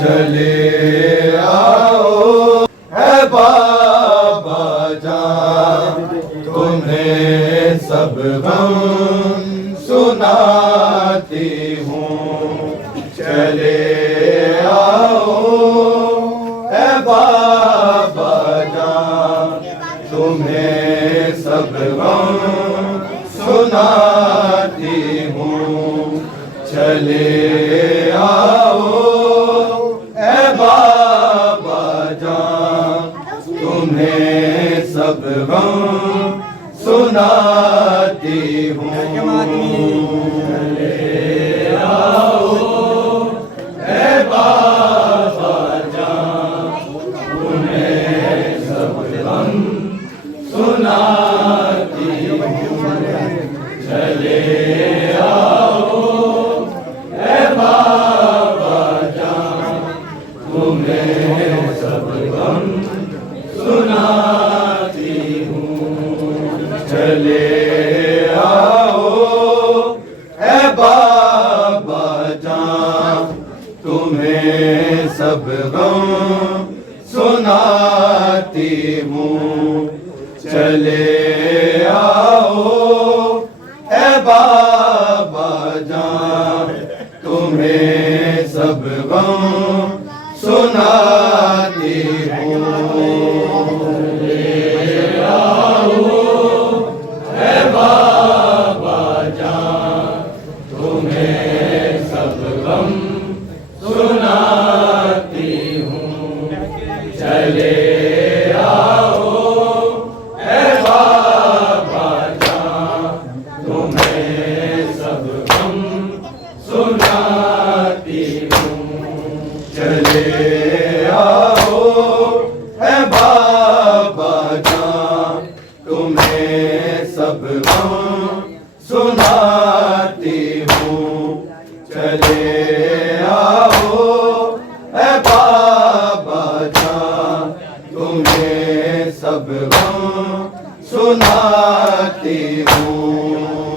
चले आओ है बाबा जान, तुम्हें सब गम सुनाती हूँ। चले आओ है बाबा जान, तुम्हें सब गम सुनाती हूँ। चले आओ ए बाबा जान, तुम्हें सब गम सुनाती हूँ। चले आओ ए बाबा जान, तुम्हें सब गम सुनाती हूँ। चले चले आओ सब गम सुनाती हूँ। चले आओ ए बाबा जान, तुम्हें सब गम सुनाती हूँ। चले आओ ए बाबा जान, तुम्हें सब गम सुनाती हूँ। चले आओ ए बाबा जान, तुम्हें सब गम सुनाती हूँ। चले आओ ए बाबा जान, तुम्हें सब गम सुनाती हूँ। चले आओ ए बाबा जान, तुम्हें सब गम सुनाती हूँ।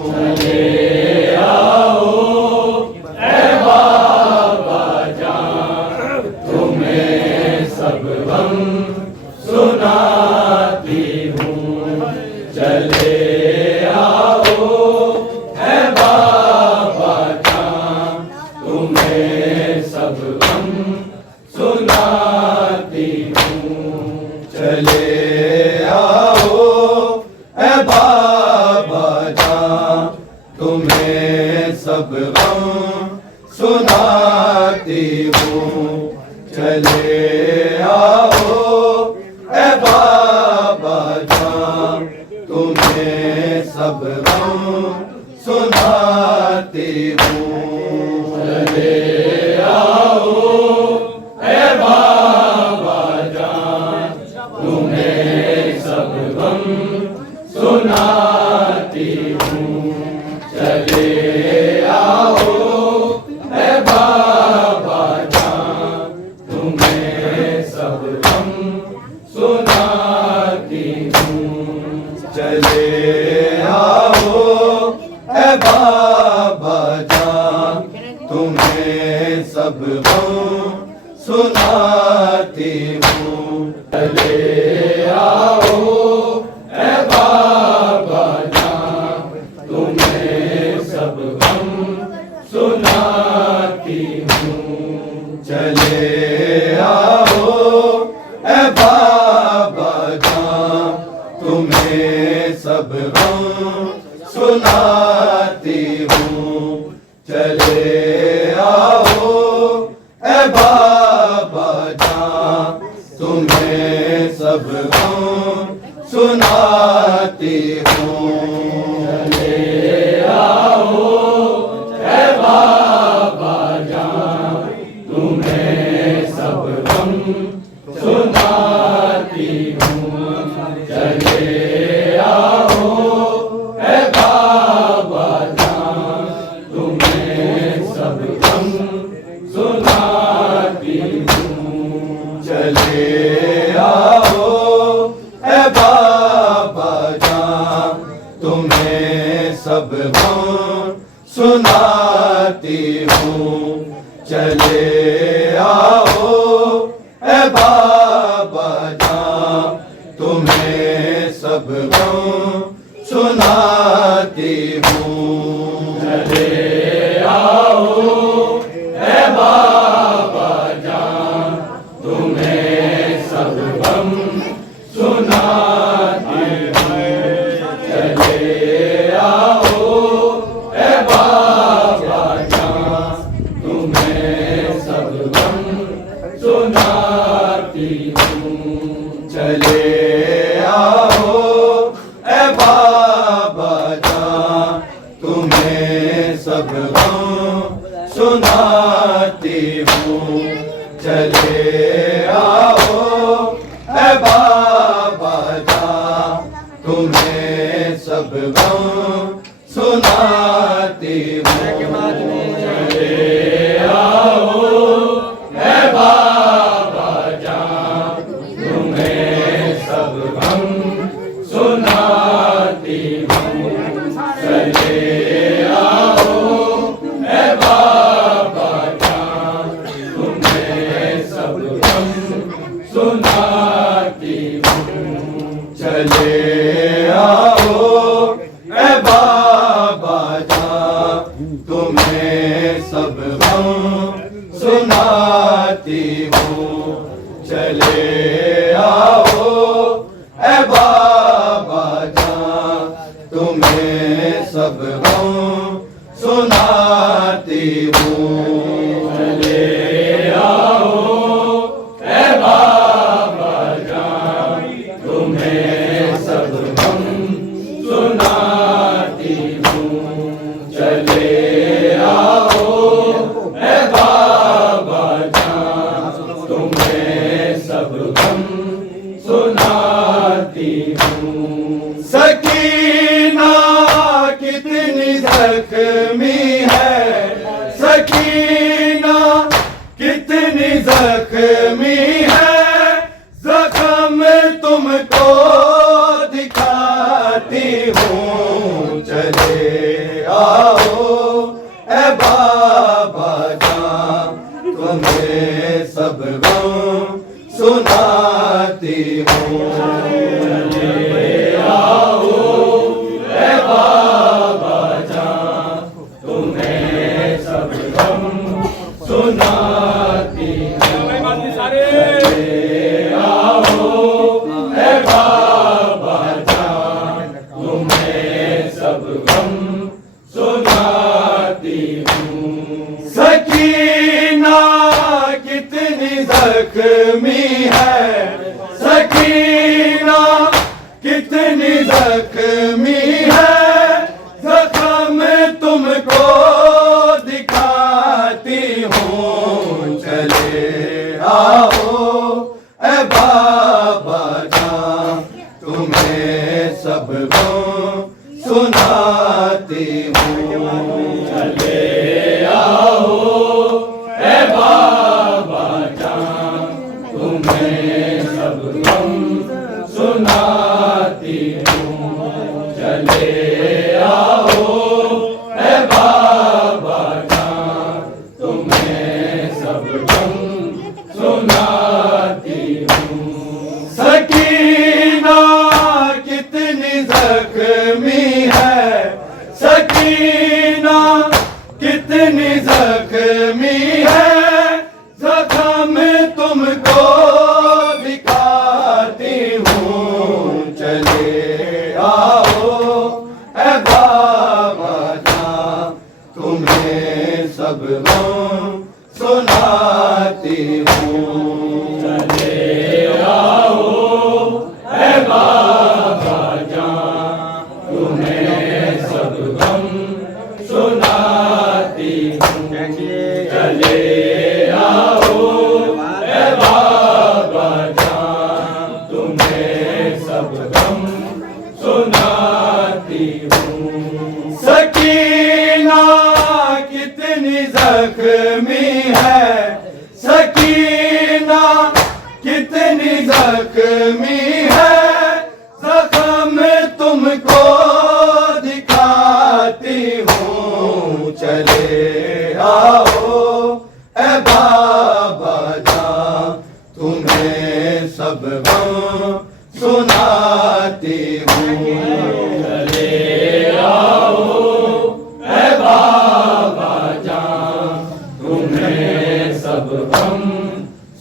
चले आओ ए बाबा जान, तुम्हें सब गम सुनाती हूँ। चले आओ ए बाबा जान, तुम्हें सब गम सुनाती हूँ। चले आओ ए बाबा जान, तुम्हें सब गम सुनाती हूँ। चले आओ ए बाबा जान, तुम्हें सब गम सुनाती हूँ। चले आओ ए बाबा जान, तुम्हें सब गम सुनाती हूँ। चले आओ ए बाबा जान, तुम्हें सब गम सुनाती हूँ। चले आओ ए बाबा जान, तुम्हें सब गम सुनाती हूँ। चले आओ ए बाबा जान, तुम्हें सब गम सुनाती हूँ। चले आओ ए बाबा जान, तुम्हें सब गम सुनाती हूँ। चले आओ ए बाबा जान, तुम्हें सब गम सुनाती हूँ। चले आओ ए बाबा जान, तुम्हें सब गम सुनाती हूँ। चले आओ ए बाबा जान, तुम्हें सब गम सुनाती हूँ। चले आओ ए बाबा जान, तुम्हें सब गम सुनाती हूँ। चले आओ ए बाबा जान, तुम्हें सब गम सुनाती हूँ। चले आओ ए बाबा जान, तुम्हें सब गम सुनाती हूँ। चले आओ ए बाबा जान, तुम्हें सब गम सुनाती हूँ। चले आओ ए बाबा जान, तुम्हें सब गम सुनाती हूँ। चले आओ ए बाबा जान, तुम्हें सब गम सुनाती हूँ। चले आओ ए बाबा जान, तुम्हें सब गम सुनाती हूँ। चले आओ ए बाबा जान, तुम्हें चले आओ ए बाबा जान, तुम्हें सब गम सुनाती हूँ। चले आओ ए बाबा जान, तुम्हें सब गम सुनाती हूँ। चले आओ ए बाबा जान, तुम्हें सब गम सुनाती हूँ। सकीना कितनी जख्मी है, सकीना कितनी जख्मी है, जख्म तुमको दिखाती हूँ। चले आओ ए बाबा जान, तुम्हें सब गम सुनाती हूँ। चले आओ ए बाबा जान, तुम्हें सब गम सुनाती हूँ। चले आओ ए बाबा जान, तुम्हें सब गम सुनाती हूँ। सकीना कितनी जख्मी है, सकीना कितनी जख्मी है, जख्म तुमको दिखाती हूँ। चले आओ ए बाबा जान, तुम्हें सब गम सुनाती हूँ। चले आओ ए बाबा जान, तुम्हें सब गम सुनाती हूँ। चले आओ ए बाबा जान, तुम्हें सब गम सुनाती हूँ। सकीना कितनी जख्मी है, सकीना कितनी जख्मी है, जख्म तुमको दिखाती हूँ। चले आओ ए बाबा जान, तुम्हें सब गम सुनाती हूँ। चले आओ ए बाबा जान, तुम्हें सब गम सुनाती हूँ। चले आओ ए बाबा जान, तुम्हें सब गम सुनाती हूँ। सकीना कितनी जख्मी है, सकीना कितनी जख्मी है, जख्म तुमको दिखाती हूँ। चले आओ ए बाबा जान, तुम्हें सब गम सुनाती हूँ। चले आओ ए बाबा जान, तुम्हें सब गम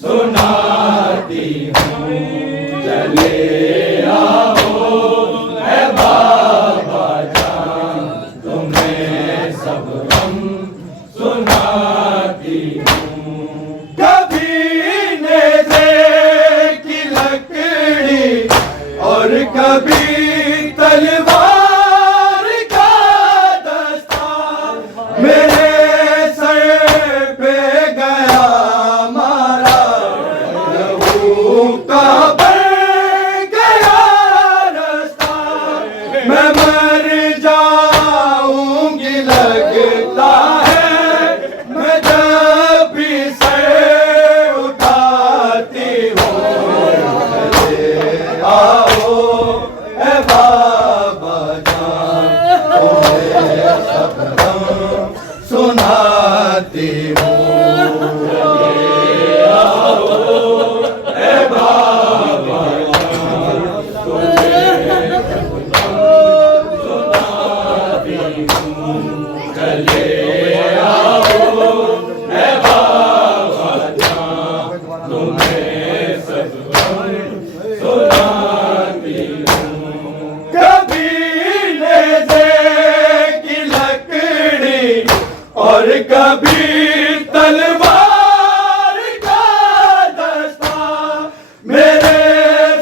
सुनाती हूँ। चले आओ ए बाबा जान, तुम्हें सब गम सुनाती हूँ। कभी नेज़े की लकड़ी और कभी तलवार का दस्ता, मेरे सर पे गया मारा, लहू का बन गया रास्ता। मैं मर जाऊंगी लगता है, मैं जब भी सर उठाती हूँ। चले आओ ए बाबा जान, तुम्हें सब गम सुनाती हूँ। चले आओ ए बाबा जान, तुम्हें सब गम सुनाती हूँ। चले आओ ए बाबा जान, तुम्हें कभी तलवार का दस्ता मेरे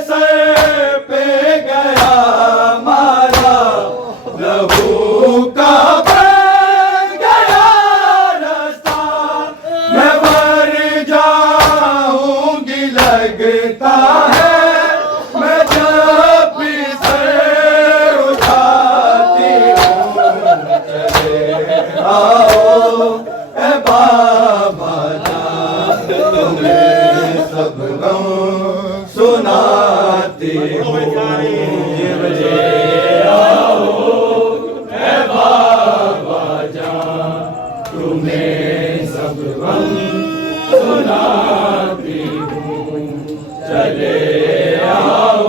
सर पे गया मारा, लहू का बन गया रास्ता, मैं मर जाऊंगी लगता है, मैं जब भी सर उठाती हूँ। चले आओ ए बाबा जान, तुम्हें सब गम सुनाती हूँ। चले आओ ए बाबा जान, तुम्हें सब गम सुनाती हूँ। चले आओ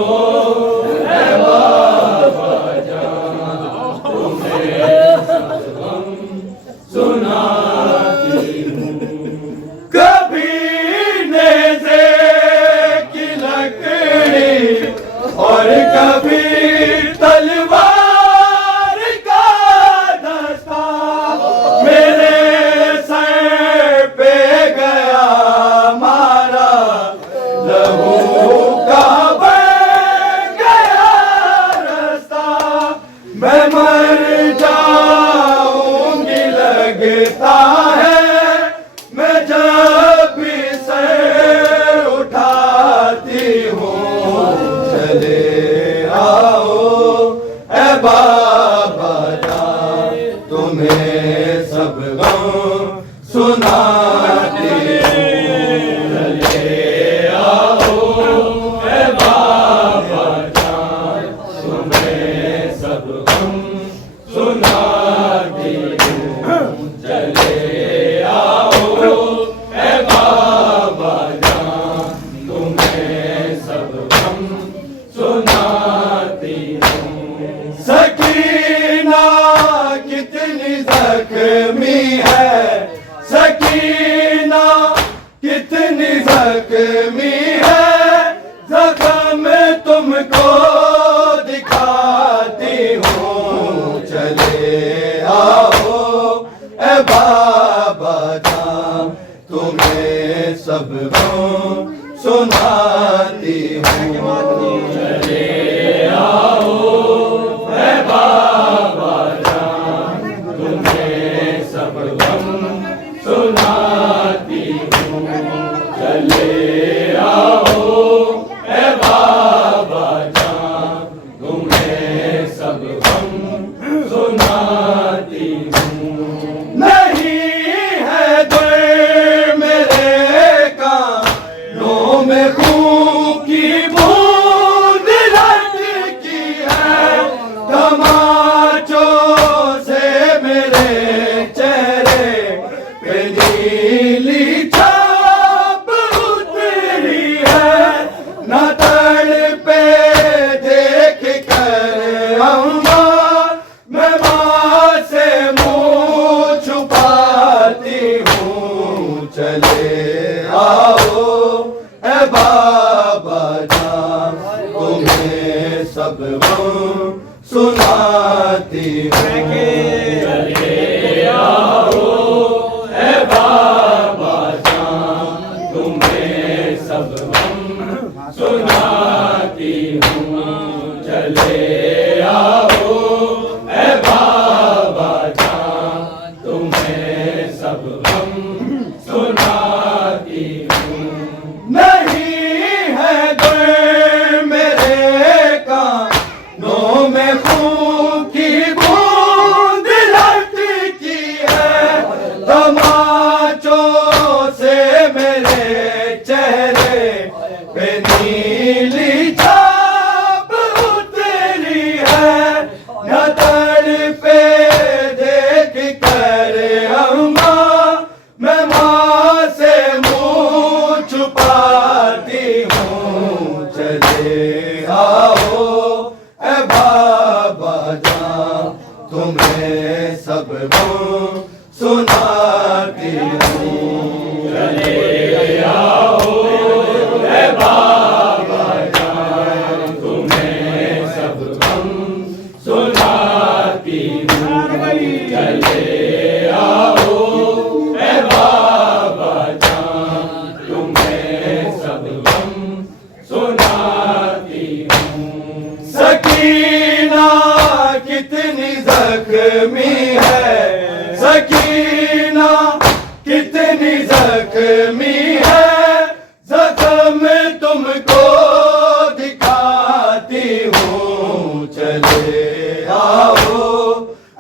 ए बाबा जान, तुम्हें सब गम सुनाती हूँ। कभी नेज़े की लकड़ी और कभी तलवार का दस्ता मेरे सर पे गया मारा, लहू का बन गया रास्ता, मैं मर जाऊंगी लगता है, मैं जब भी सर उठाती हूँ। चले आओ ए बाबा जान, तुम्हें सब गम सुनाती हूँ। चले आओ ए बाबा जान, तुम्हें सब गम सुनाती हूँ। चले आओ ए बाबा जान, तुम्हें सब गम सुनाती हूँ। सकीना कितनी जख्मी है, सकीना कितनी जख्मी है, जख्म तुमको दिखाती हूँ। चले आओ ए बाबा जान, तुम्हें सब गम सुनाती हूँ। चले आओ ए बाबा जान, तुम्हें सब गम सुनाती हूँ। चले आओ ए बाबा जान, तुम्हें सब गम सुनाती हूँ। नहीं है दर मेरे कानों में खून की बूंद लटकी है, तमाचों से मेरे चेहरे पे नीली छाप उतरी है, न तड़पे देख कर अम्मा, मैं माँ से मुँह छुपाती हूँ। चले आओ ए बाबा जान, तुम्हें सब गम सुनाती हूँ। चले आओ ए बाबा जान, तुम्हें सब गम सुनाती हूँ। चले आओ ए बाबा जान, तुम्हें सब गम सुनाती हूँ। नहीं है दर मेरे कानों में खून की बूंद लटकी है, तमाचों से मेरे चेहरे पे नीली छाप उतरी है, न तड़पे देख कर अम्मा, मैं माँ से मुँह छुपाती हूँ। चले आओ ए बाबा जान, तुम्हें सब गम सुनाती हूँ। चले आओ ए बाबा जान, तुम्हें सब गम सुनाती हूँ। चले आओ सकीना कितनी जख्मी है, जख्म तुमको दिखाती हूँ। चले आओ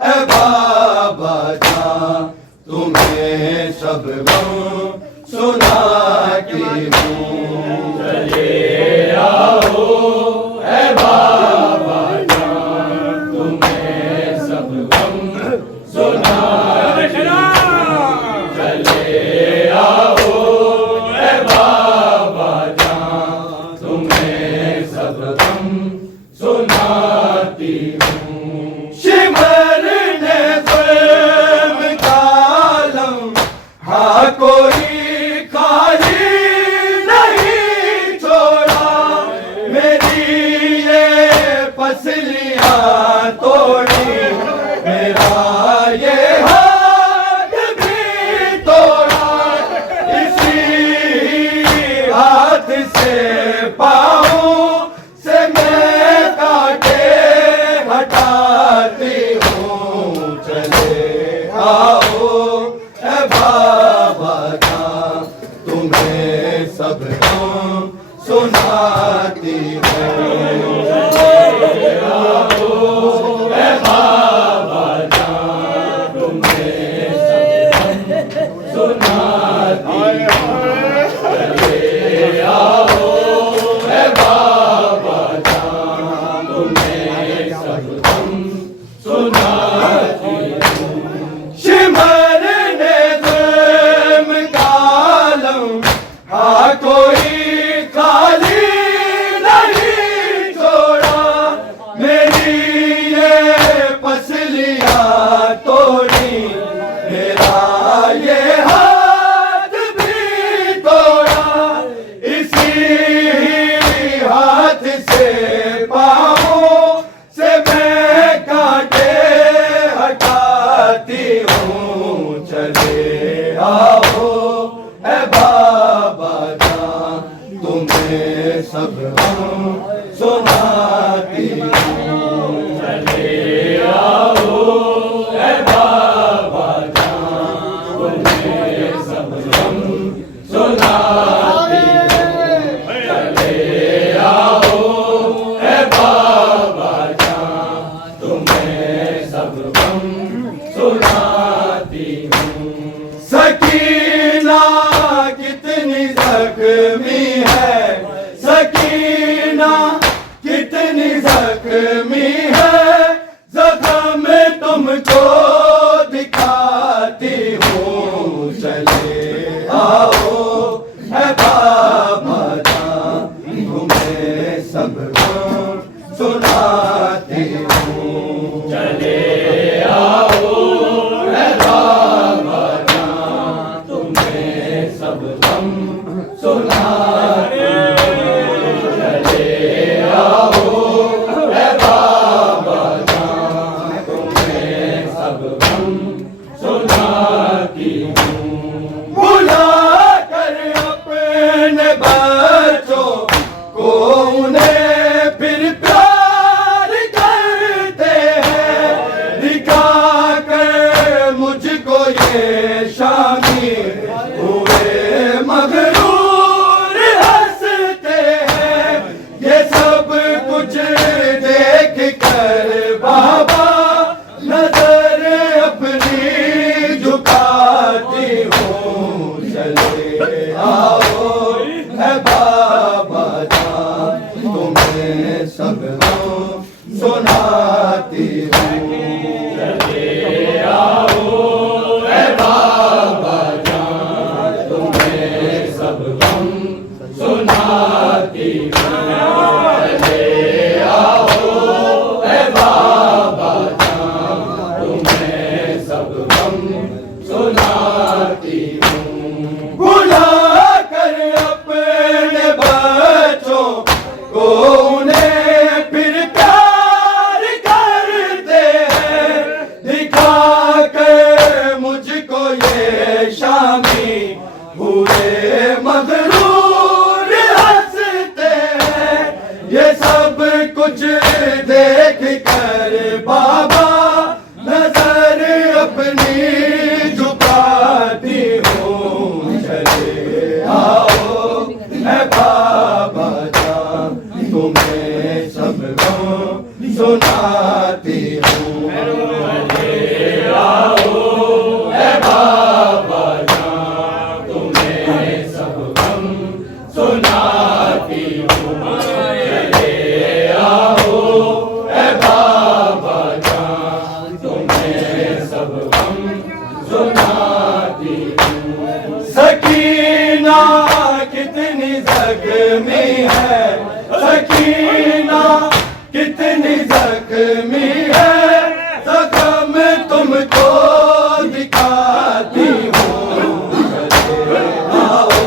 ए बाबा जान, तुम्हें सब गम सुनाती हूँ। चले आओ ए बाबा जान, तुम्हें सब गम सुनाती हूँ। चले आओ ए बाबा जान, तुम्हें सब गम सुनाती हूँ। शिमर ने ज़ुल्म का लम्हा कोई खाली नहीं छोड़ा, मेरी ये पसलियाँ तोड़ी, मेरा ये हाथ भी तोड़ा। इसी हाथ से पाँव से मैं कांटे हटाती हूँ। चले आओ ए बाबा जान, तुम्हें सब गम सुनाती हूँ। चले आओ ए बाबा जान, तुम्हें सब गम सुनाती हूँ। चले आओ ए बाबा जान, तुम्हें सब गम सुनाती हूँ। शिमर ने ज़ुल्म का लम्हा कोई खाली नहीं छोड़ा, मेरी ये पसलियाँ तोड़ी, मेरा ये हाथ भी तोड़ा। इसी हाथ से पाँव से मैं कांटे हटाती हूँ। चले आओ ए बाबा जान, तुम्हें सब गम सुनाती हूँ। चले आओ ए बाबा जान, तुम्हें सब गम सुनाती हूँ। चले आओ ए बाबा जान, तुम्हें सब गम सुनाती हूँ। सकीना कितनी जख्मी है, सकीना कितनी जख्मी है, जख्म तुमको दिखाती हूँ। चले आओ ए बाबा जान, तुम्हें सब गम सुनाती हूँ। चले आओ ए बाबा जान, तुम्हें सब गम सुनाती हूँ। चले आओ ए बाबा जान, तुम्हें सब गम सुनाती हूँ। बुला कर अपने बच्चों को उन्हें फिर प्यार करते हैं, दिखा कर मुझको ये शामी हुए मगरूर हंसते हैं। ये सब कुछ देख कर बाबा नजर अपनी झुकाती हूँ। चले आओ ए बाबा जान, तुम्हें सब गम सुनाती हूँ। चले आओ ए बाबा जान, तुम्हें सब गम सुनाती हूँ। चले आओ ए बाबा जान, तुम्हें सब गम सुनाती हूँ। बुला कर अपने बच्चों को उन्हें फिर प्यार करते हैं, दिखा कर मुझको ये शामी हुए मगरूर हंसते हैं। ये सब कुछ देख कर बाबा नजर अपनी जख्मी है जख्म तुमको दिखाती हूँ, चले आओ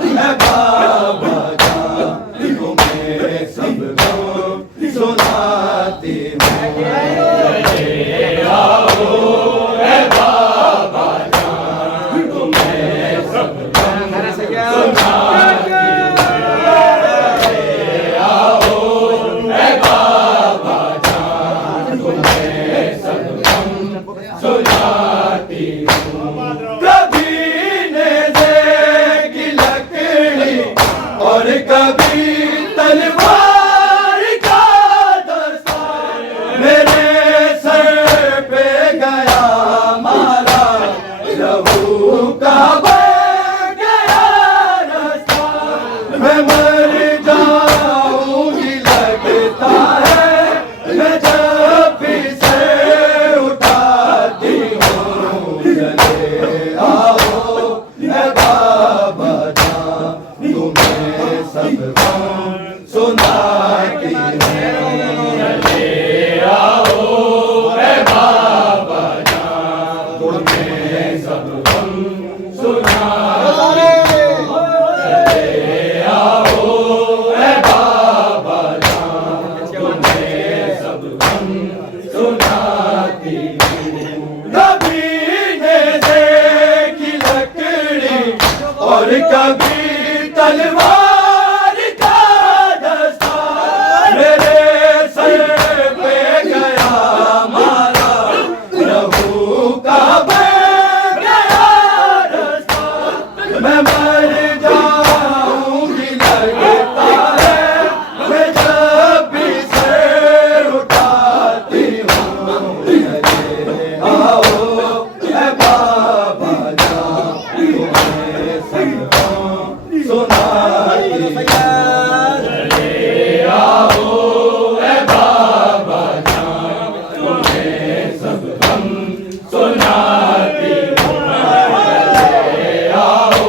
है बाबा जान, तुम्हें सब गम सुनाती हूँ। चले आओ है बाबा जान, तुम्हें सब गम सुनाती हूँ। कभी नेज़े की लकड़ी और कभी तलवार का दस्ता, मेरे सर पे गया मारा, लहू का बह गया रास्ता। मैं मर जाऊंगी लगता है, मैं जब भी सर उठाती हूँ। चले आओ है बाबा जान, तुम्हें सब गम सुनाती हूँ। चले आओ है बाबा जान, तुम्हें सब गम सुनाती हूँ। चले आओ है बाबा जान, तुम्हें सब गम सुनाती हूँ। कभी नेज़े की लकड़ी और कभी तलवार का दस्ता, मेरे सर पे गया मारा, लहू का बह गया रास्ता। मैं मर जाऊंगी लगता है, मैं जब भी सर उठाती हूँ। चले आओ है बाबा जान, तुम्हें सब गम सुनाती हूँ। चले आओ है बाबा जान, तुम्हें सब गम सुनाती हूँ। चले आओ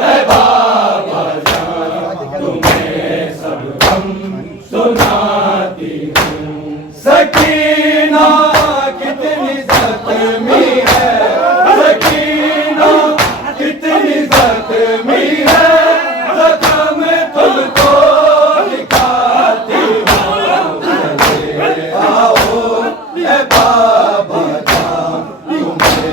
है बाबा जान, तुम्हें सब गम सुनाती हूँ। सकीना कितनी ज़ख्मी है, सकीना कितनी ज़ख्मी है, ज़ख्म तुमको दिखाती हूँ। चले आओ है बाबा जान, तुम्हें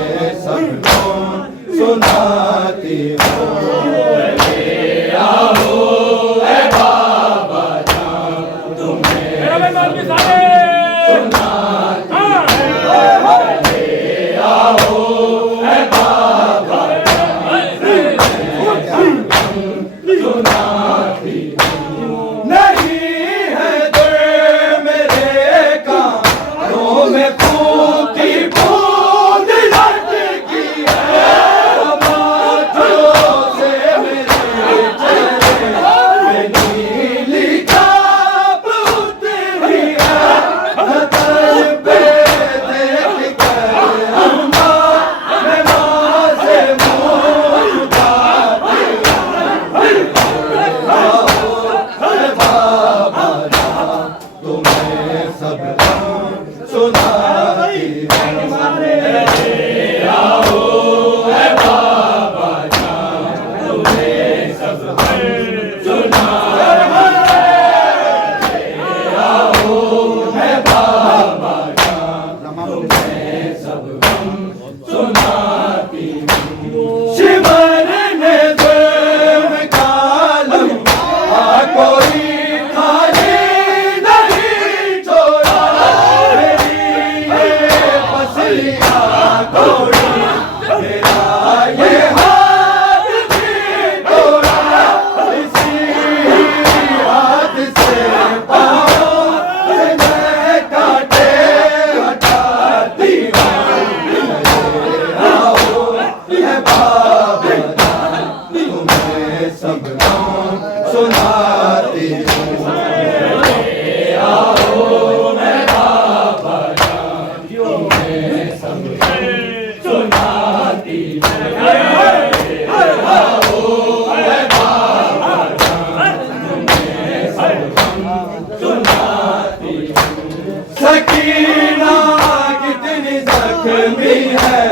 है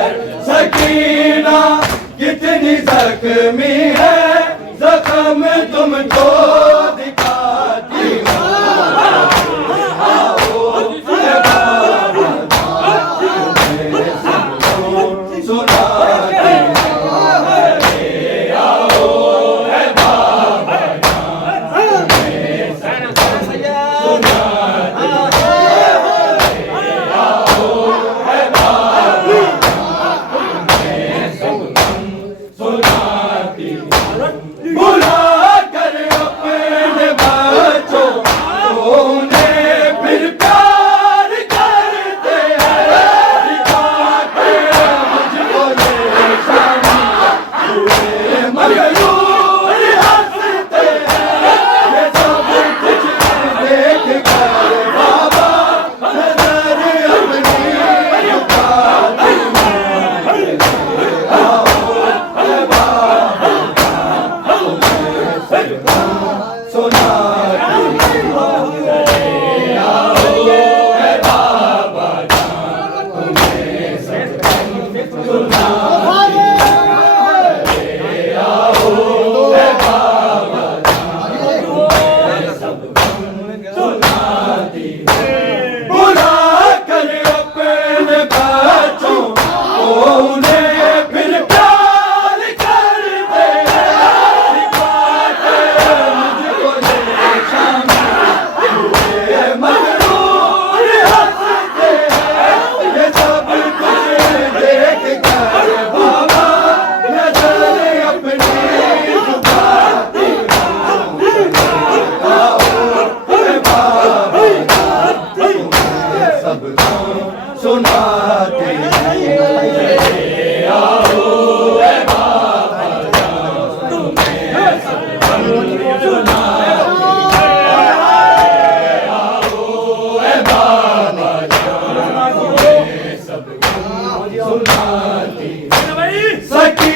सकीना कितनी जख्मी है जख्म तुमको दिखाती हूँ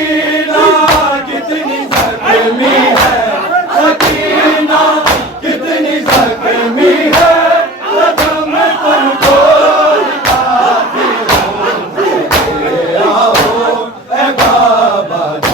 सकीना कितनी जख्मी है सकीना कितनी जख्मी है जख्म तुमको दिखाती हूँ आओ ए बाबा जान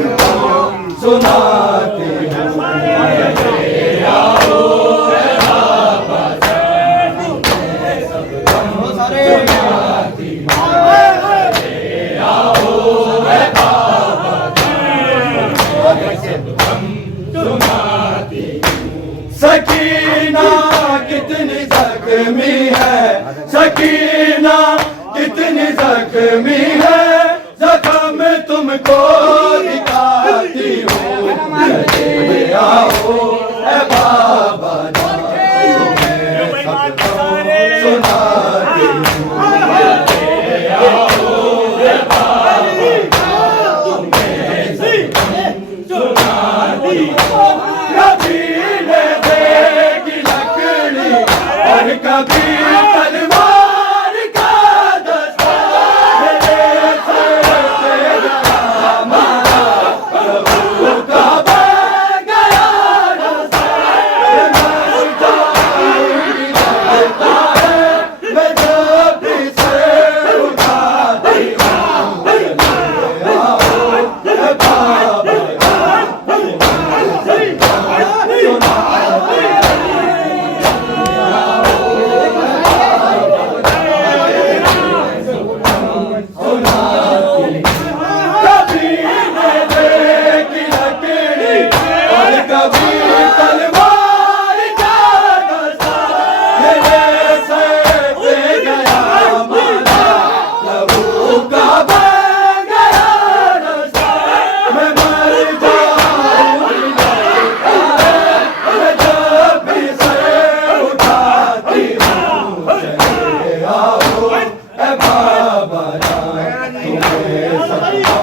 सबको सुनाती आओ ए बाबा जान सकीना कितनी जख्मी है सकीना कितनी जख्मी है जख्म तुमको दिखाती हूँ आओ ए बाबा सबको सुनाती हूँ आओ ए बाबा कभी ले देगी लकड़ी और कभी तलवार का दस्ता मेरे सर पे गया मारा प्रभु का बन गया रास्ता मैं जाऊंगी लगता है मैं जब भी सर उठाती हूँ चले आओ बाबा कभी ले देगी लकड़ी और कभी तलवार का दस्ता मेरे सर पे गया मारा प्रभु का बन गया रास्ता मैं मर जाऊंगी लगता है मैं जब भी सर उठाती हूँ चले आओ ए बाबा जान तुम्हें सबको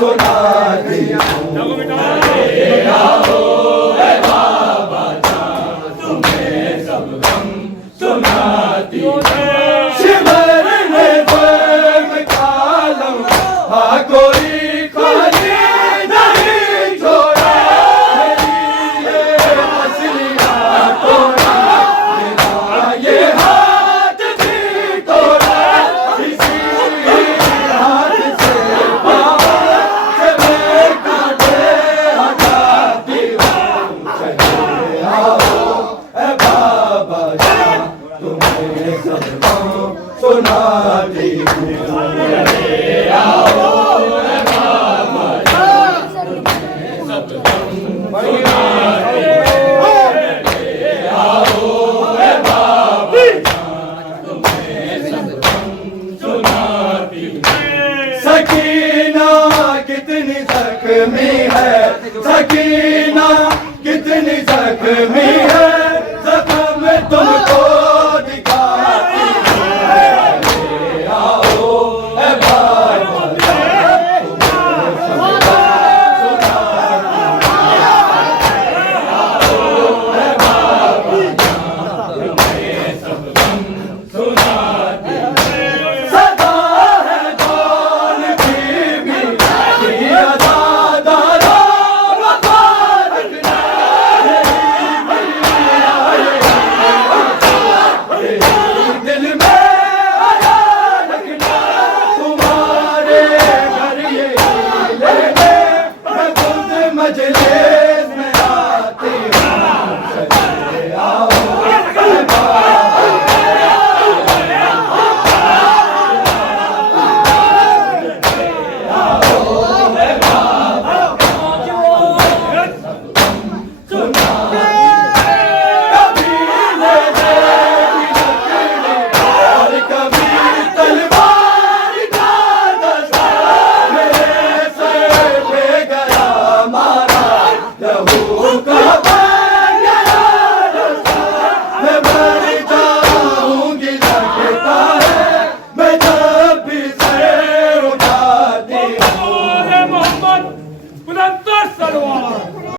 सुनाती हूँ चले आओ ए बाबा जान तुम्हें सब गम सुनाती हूँ शिवर ने बम कालम हाँ कोई खाली नहीं छोड़ा मेरी ये मछलियाँ तोड़ा मेरा ये हाथ भी तोड़ा इसी हाथ से पाँव से मैं कांटे हटाती हूँ चले आओ ए बाबा जान तुम्हें सब गम सुनाती हूँ चले आओ ए बाबा जान तुम्हें सब गम सुनाती हूँ चले आओ ए बाबा जान तुम्हें सब गम सुनाती हूँ सकीना कितनी जख्मी है सकीना कितनी जख्मी